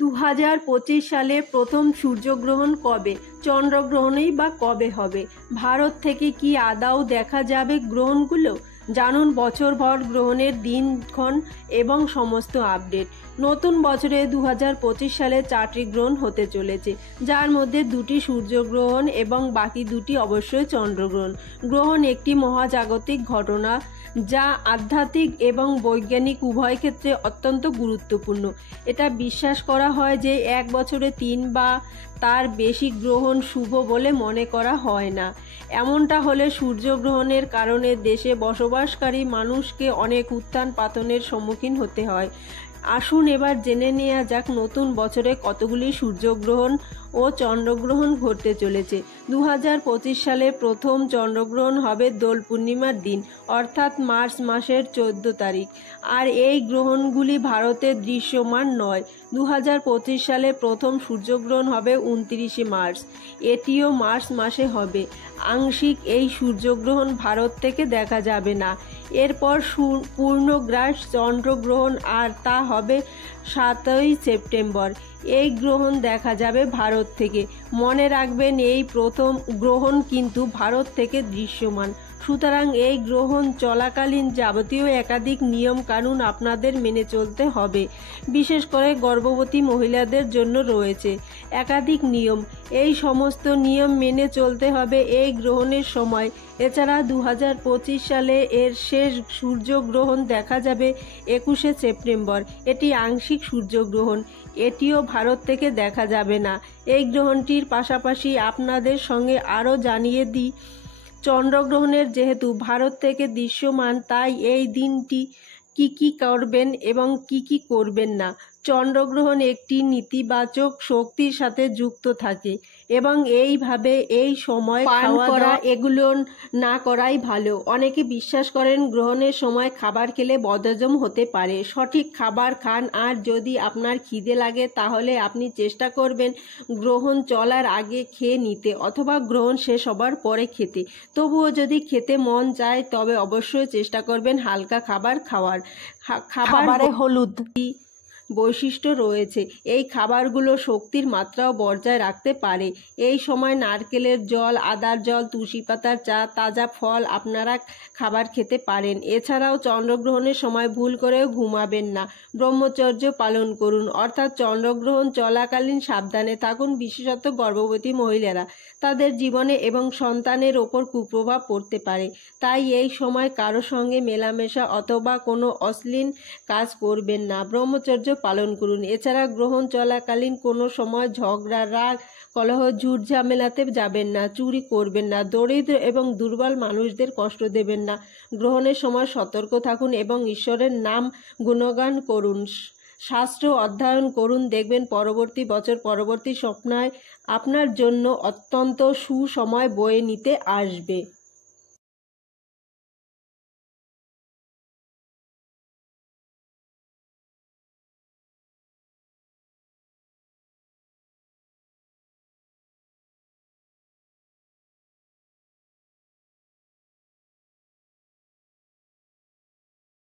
2025 সালে প্রথম সূর্যগ্রহণ কবে, চন্দ্রগ্রহণই বা কবে হবে, ভারত থেকে কি আদৌ দেখা যাবে গ্রহণগুলো? জানুন বছরভর গ্রহণের দিনক্ষণ এবং সমস্ত আপডেট। নতুন বছরে 2025 সালে 4টি গ্রহণ হতে চলেছে, যার মধ্যে 2টি সূর্যগ্রহণ এবং বাকি 2টি অবশ্যই চন্দ্রগ্রহণ। গ্রহণ একটি মহাজাগতিক ঘটনা যা আধ্যাত্মিক এবং বৈজ্ঞানিক উভয় ক্ষেত্রে অত্যন্ত গুরুত্বপূর্ণ। এটা বিশ্বাস করা হয় যে এক বছরে 3 বা তার বেশি গ্রহণ শুভ বলে মনে করা হয় না। এমনটা হলে সূর্যগ্রহণের কারণে দেশে বসবাসকারী মানুষকে অনেক উত্থান পাতনের সম্মুখীন হতে হয়। আসুন এবার জেনে নেওয়া যাক নতুন বছরে কতগুলি সূর্যগ্রহণ ও চন্দ্রগ্রহণ ঘটতে চলেছে। 2025 সালে প্রথম চন্দ্রগ্রহণ হবে দোল পূর্ণিমার দিন, অর্থাৎ মার্চ মাসের 14 তারিখ। আর এই গ্রহণগুলি ভারতে দৃশ্যমান নয়। 2025 সালে প্রথম সূর্যগ্রহণ হবে 29শে মার্চ, এটিও মার্চ মাসে হবে। আংশিক এই সূর্যগ্রহণ ভারত থেকে দেখা যাবে না। এরপর পূর্ণগ্রাস চন্দ্রগ্রহণ, আর তা হবে 7ই সেপ্টেম্বর। এই গ্রহণ দেখা যাবে ভারত থেকে। মনে রাখবেন, এই প্রথম গ্রহণ কিন্তু ভারত থেকে দৃশ্যমান। সুতরাং এই গ্রহণ চলাকালীন যাবতীয় একাধিক নিয়ম কানুন আপনাদের মেনে চলতে হবে। বিশেষ করে গর্ভবতী মহিলাদের জন্য রয়েছে একাধিক নিয়ম। এই সমস্ত নিয়ম মেনে চলতে হবে এই গ্রহণের সময়। এছাড়া 2025 সালে এর শেষ সূর্যগ্রহণ দেখা যাবে 21শে সেপ্টেম্বর। এটি আংশিক সূর্যগ্রহণ, এটিও ভারত থেকে দেখা যাবে না। এই গ্রহণটির পাশাপাশি আপনাদের সঙ্গে আরও জানিয়ে দিই, চন্দ্রগ্রহণের যেহেতু ভারত থেকে দৃশ্যমান, তাই এই দিনটি কি করবেন এবং কি করবেন না। চন্দ্রগ্রহণ একটি নেতিবাচক শক্তির সাথে যুক্ত থাকে এবং এইভাবে এই সময় খাওয়া দাওয়া এগুলো না করাই ভালো। অনেকে বিশ্বাস করেন গ্রহণের সময় খাবার খেলে বদহজম হতে পারে। সঠিক খাবার খান, আর যদি আপনার খিদে লাগে তাহলে আপনি চেষ্টা করবেন গ্রহণ চলার আগে খেয়ে নিতে অথবা গ্রহণ শেষ হবার পরে খেতে। তবুও যদি খেতে মন চায় তবে অবশ্যই চেষ্টা করবেন হালকা খাবার খাওয়ার। খাবারে হলুদ বৈশিষ্ট্য রয়েছে। এই খাবারগুলো শক্তির মাত্রাও বজায় রাখতে পারে। এই সময় নারকেলের জল, আদার জল, তুলসী পাতার চা, তাজা ফল আপনারা খাবার খেতে পারেন। এছাড়াও চন্দ্রগ্রহণের সময় ভুল করেও ঘুমাবেন না। ব্রহ্মচর্য পালন করুন, অর্থাৎ চন্দ্রগ্রহণ চলাকালীন সাবধানে থাকুন। বিশেষত গর্ভবতী মহিলারা, তাদের জীবনে এবং সন্তানের ওপর কুপ্রভাব পড়তে পারে। তাই এই সময় কারো সঙ্গে মেলামেশা অথবা কোনো অশ্লীল কাজ করবেন না। ব্রহ্মচর্য পালন করুন। এছাড়া গ্রহণ চলাকালীন কোনো সময় ঝগড়া, রাগ, কলহ, ঝুট ঝামেলাতে যাবেন না। চুরি করবেন না। দরিদ্র এবং দুর্বল মানুষদের কষ্ট দেবেন না। গ্রহণের সময় সতর্ক থাকুন এবং ঈশ্বরের নাম গুণগান করুন। শাস্ত্র অধ্যয়ন করুন। দেখবেন পরবর্তী বছর, পরবর্তী স্বপ্নায় আপনার জন্য অত্যন্ত সুসময় বয়ে নিতে আসবে।